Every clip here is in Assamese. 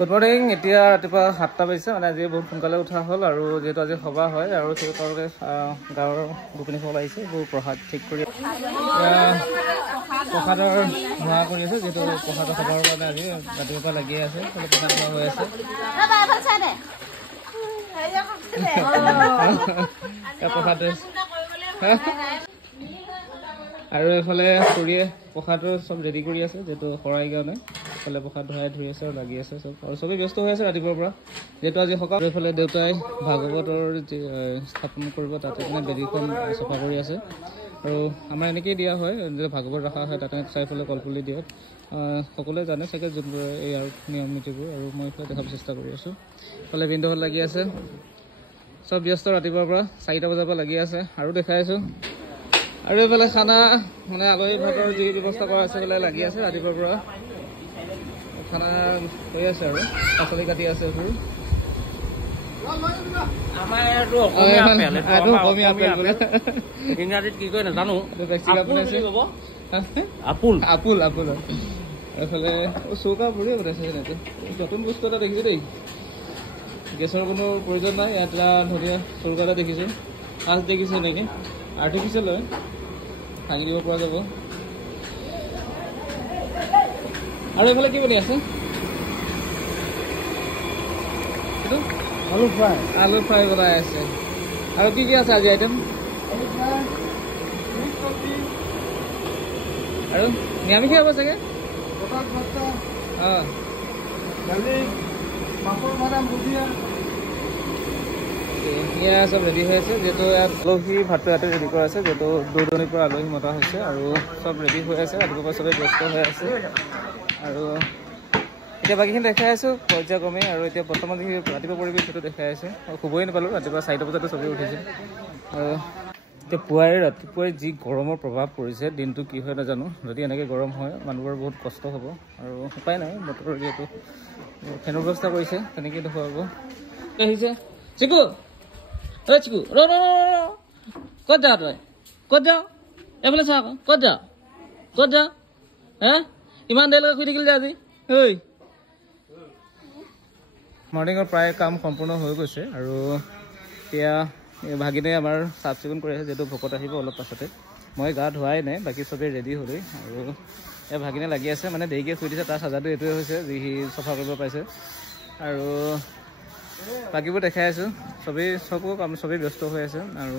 Good morning. এতিয়া ৰাতিপুৱা 7টা বাজিছে, মানে আজি বহুত সোনকালে উঠা হ'ল আৰু যিহেতু আজি সভা হয় আৰু সেই কাৰণে গাঁৱৰ গোপিনীসকল আহিছে, এইবোৰ প্ৰসাদ ঠিক কৰি প্ৰসাদৰ ধোৱা কৰি আছে। যিহেতু প্ৰসাদৰ সভাৰ কাৰণে আজি ৰাতিপুৱাৰ পৰা লাগিয়ে আছে, প্ৰসাদ ধোৱা হৈ আছে। প্ৰসাদ আৰু এইফালে খুৰীয়ে প্ৰসাদৰ চব ৰেডি কৰি আছে, যিহেতু শৰাই কাৰণে এইফালে প্ৰসাদ ধৰাই ধৰি আছে আৰু লাগি আছে চব, আৰু চবেই ব্যস্ত হৈ আছে ৰাতিপুৱাৰ পৰা, যিহেতু আজি সকাম। এইফালে দেউতাই ভাগৱতৰ স্থাপন কৰিব, তাতে মানে বেদীখন চফা কৰি আছে। আৰু আমাৰ এনেকেই দিয়া হয়, ভাগৱত ৰখা হয়, তাতে চাৰিওফালে কলপুলি দিয়ে। সকলোৱে জানে চাগে যোনবোৰ এই আৰু নিয়ম নীতিবোৰ, আৰু মই এইফালে দেখাব চেষ্টা কৰি আছোঁ। এইফালে বিন্দুহঁত লাগি আছে, চব ব্যস্ত ৰাতিপুৱাৰ পৰা 4টা বজাৰ পৰা লাগি আছে আৰু দেখাই আছোঁ। আৰু এইফালে খানা মানে আলহী ভাতৰ যি ব্যৱস্থা কৰা আছে সেইফালে লাগি আছে ৰাতিপুৱাৰ পৰা। খানা হৈ আছে আৰু পাচলি কাটি আছে এইবোৰ। ইংৰাজীত কি কয় নাজানো। আপুল আপুল আপুল। এইফালে চৌকা ভৰিয়ে বনাইছে, এনেকৈ নতুন বস্তু এটা দেখিছোঁ দেই। গেছৰ কোনো প্ৰয়োজন নাই, ইয়াত এটা ধুনীয়া চৌকা এটা দেখিছোঁ। ফাৰ্ষ্ট দেখিছোঁ এনেকৈ আৰ্টিফিচিয়েল হয়, ভাঙি দিব পৰা যাব। আৰু এইফালে কি বনি আছে? আলু ফ্ৰাই বনাই আছে। আৰু কি কি আছে আজি আইটেম? আৰু নিৰামিষে হ'ব চাগে? অঁ, এয়া চব ৰেডি হৈ আছে। যিহেতু ইয়াত আলহী ভাতটো ইয়াতে ৰেডি কৰা আছে, যিহেতু দূৰ দূৰণিৰ পৰা আলহী মতা হৈছে আৰু চব ৰেডি হৈ আছে। ৰাতিপুৱাৰ পৰা চবেই ব্যস্ত হৈ আছে আৰু এতিয়া বাকীখিনি দেখাই আছোঁ পৰ্যায়ক্ৰমে। আৰু এতিয়া বৰ্তমান যি ৰাতিপুৱা পৰিৱেশ সেইটো দেখাই আছে। শুবই নাপালোঁ, ৰাতিপুৱা 4টা বজাতে চবেই উঠিছে। আৰু এতিয়া ৰাতিপুৱাই যি গৰমৰ প্ৰভাৱ পৰিছে, দিনটো কি হয় নাজানো। যদি এনেকৈ গৰম হয় মানুহবোৰৰ বহুত কষ্ট হ'ব, আৰু উপায় নাই, বতৰৰ যিহেতু ফেনৰ ব্যৱস্থা কৰিছে তেনেকেই দেখুৱাব। আহিছে চিকু, চিকু ক'ত যাওঁ তই? ক'ত যাওঁ? এইফালে চা আকৌ, ক'ত যাওঁ? ক'ত যাওঁ? হে ইমান দেৰিলৈকে শুই থাকিল যে আজি? ঐ, মৰ্ণিঙৰ প্ৰায় কাম সম্পূৰ্ণ হৈ গৈছে আৰু এতিয়া ভাগিনে আমাৰ চাফ চিকুণ কৰি আছে, যিহেতু ভকত আহিব অলপ পাছতে। মই গা ধোৱাই নাই, বাকী চবেই ৰেডি হ'লেই। আৰু এই ভাগিনে লাগি আছে, মানে দেৰিকৈ শুই দিছে, তাৰ চাজাটো এইটোৱে হৈছে যি সি চফা কৰিব পাইছে। আৰু বাকীবোৰ দেখাই আছোঁ, চবেই ব্যস্ত হৈ আছে আৰু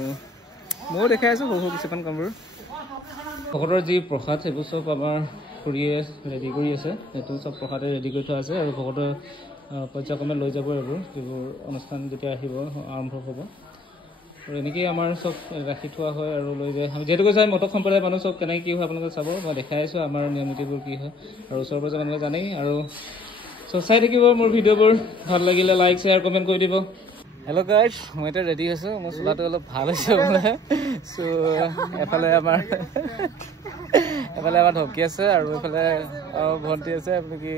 ময়ো দেখাই আছোঁ সৰু সৰু কিছুমান কামবোৰ। ভকতৰ যি প্ৰসাদ সেইবোৰ চব আমাৰ খুৰীয়ে ৰেডি কৰি আছে, সেইটো চব প্ৰসাদে ৰেডি কৰি থোৱা আছে। আৰু ভকতৰ পৰ্যায়ক্ৰমে লৈ যাব এইবোৰ, যিবোৰ অনুষ্ঠান যেতিয়া আহিব আৰম্ভ হ'ব। আৰু এনেকেই আমাৰ চব ৰাখি থোৱা হয় আৰু লৈ যায়। আমি যিহেতু কৈছোঁ আমি মটক সম্প্ৰদায়ৰ মানুহ, চব কেনেকৈ কি হয় আপোনালোকে চাব, মই দেখাই আছোঁ আমাৰ নিয়ম নীতিবোৰ কি হয়। আৰু ওচৰ পাজৰ মানুহে জানেই, আৰু চব চাই থাকিব মোৰ ভিডিঅ'বোৰ। ভাল লাগিলে লাইক শ্বেয়াৰ কমেণ্ট কৰি দিব। হেল্ল' গাইজ, মই এতিয়া ৰেডি হৈছোঁ। মোৰ চোলাটো অলপ ভাল হৈছে বোলে। চ' এফালে আমাৰ ঢকি আছে আৰু এইফালে ভণ্টি আছে। আপুনি কি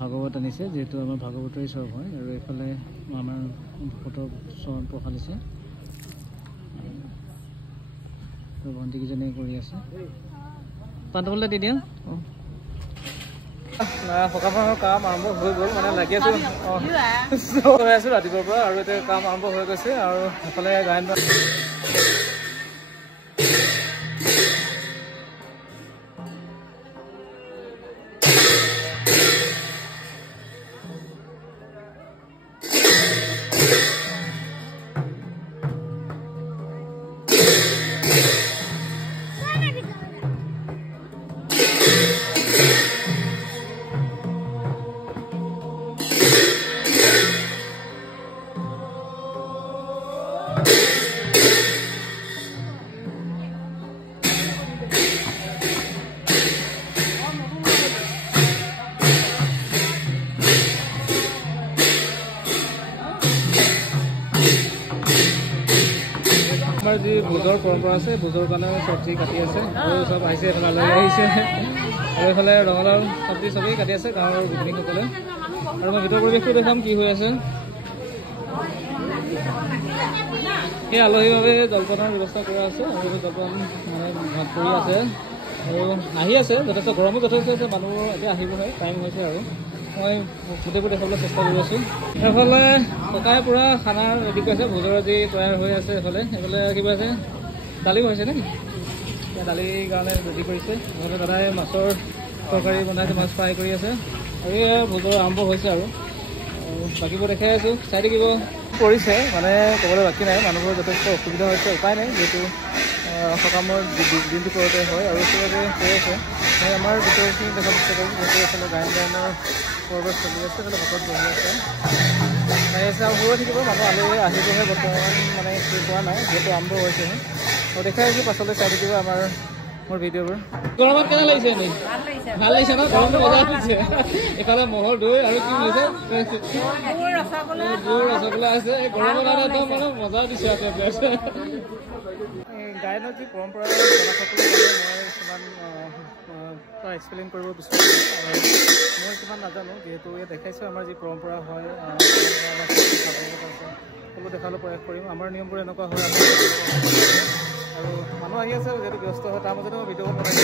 ভাগৱত আনিছে, যিহেতু আমাৰ ভাগৱতৰে চব হয়। আৰু এইফালে আমাৰ ভকতৰ চৰণ প্ৰসাদ আছে, ভণ্টিকেইজনীয়ে কৰি আছে। পান্তবলে দি দিওঁ। সকামৰ কাম আৰম্ভ হৈ গ'ল, মানে লাগি আছোঁ হৈ আছোঁ ৰাতিপুৱাৰ পৰা, আৰু এতিয়া কাম আৰম্ভ হৈ গৈছে। আৰু সেইফালে গায়ন আমাৰ যি ভোজৰ পৰম্পৰা আছে, ভোজৰ কাৰণে চব্জি কাটি আছে আৰু চব আহিছে। এইফালে আলহী আহিছে আৰু এইফালে ৰঙালাও চব্জি চবেই কাটি আছে গাঁৱৰ গোপিনীসকলে। আৰু মই ভিতৰ পৰিৱেশটো দেখাম কি হৈ আছে। এই আলহীৰ বাবে জলপানৰ ব্যৱস্থা কৰা আছে, আৰু জলপান মানে ভাত কৰি আছে আৰু আহি আছে। যথেষ্ট গৰমো যথেষ্ট আছে, মানুহবোৰ এতিয়া আহিবহে, টাইম হৈছে আৰু মই গোটেইবোৰ দেখাবলৈ চেষ্টা কৰি আছোঁ। এইফালে ককাই পূৰা খানা ৰেডি কৰিছে, ভোজৰ আজি তৈয়াৰ হৈ আছে। এইফালে কিবা আছে, দালি হৈছে নেকি? দালিৰ কাৰণে ৰেডি কৰিছে। নহ'লে দাদাই মাছৰ তৰকাৰী বনাইছে, মাছ ফ্ৰাই কৰি আছে। আৰু এয়া ভোজৰ আৰম্ভ হৈছে আৰু বাকীবোৰ দেখাই আছোঁ, চাই থাকিব। কৰিছে মানে ক'বলৈ বাকী নাই, মানুহবোৰৰ যথেষ্ট অসুবিধা হৈছে, উপায় নাই, যিহেতু সকামৰ দিনটো কৰোঁতে হয়। আৰু সেইবাবে কৈ আছে মই আমাৰ গোটেইখিনি দেখা চেষ্টা কৰিম। যিহেতু এইফালে গায়ন বায়নৰ পৰ্বত চলি আছে, এইফালে ভকত বহি আছে, চাই আছে আৰু হৈ থাকিব। মানুহ আলহী আহিবহে, বৰ্তমান মানে শেষ হোৱা নাই, যিহেতু আৰম্ভ হৈছেহে। আৰু দেখাই আছোঁ, পাছলৈ চাই থাকিব মোৰ ভিডিঅ'বোৰ। গৰমত কেনে লাগিছে এনেই? ভাল লাগিছে ন? গৰমটো মজা হৈছে। এইফালে মহৰ দৈ আৰু কি হৈছে, গুৰ ৰসগোল্লা আছে। এই গৰমত একদম মানে মজা দিছে। গায়নৰ যি পৰম্পৰা জনসাধাৰণৰ মই কিমান এক্সপ্লেইন কৰিব বিচাৰোঁ। মই কিমান নাজানো, যিহেতু ইয়াত দেখাইছোঁ আমাৰ যি পৰম্পৰা হয়, সকলো দেখাবলৈ প্ৰয়াস কৰিম। আমাৰ নিয়মবোৰ এনেকুৱা হয়, আৰু মানুহ আহি আছে, যিহেতু ব্যস্ত হয়, তাৰ মাজতে মই ভিডিঅ' বনাই